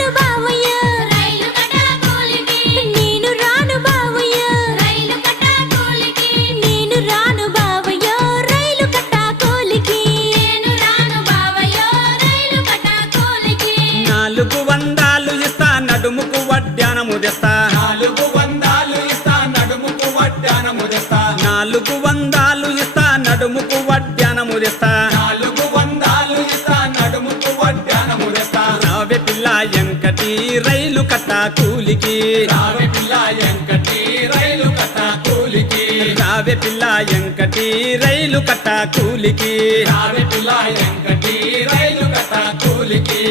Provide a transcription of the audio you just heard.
రాను బావయ్య రైలు కట్టా కూలికి నేను రాను బావయ్య రైలు కట్టా కూలికి నేను రాను బావయ్య రైలు కట్టా కూలికి నేను రాను బావయ్య రైలు కట్టా కూలికి 400 ఇస్తా నడుముకు వడ్డానము తెస్తా 400 ఇస్తా నడుముకు వడ్డానము తెస్తా 400 ఇస్తా నడుముకు వడ్డానము తెస్తా 400 ఇస్తా నడుముకు వడ్డానము తెస్తా రావే పిల్ల ఎంకటి రైలు కట్టా కూలికి రావే పిల్ల ఎంకటి రైలు కట్టా కూలికి రావే పిల్ల ఎంకటి రైలు కట్టా కూలికి రావే పిల్ల ఎంకటి రైలు కట్టా కూలికి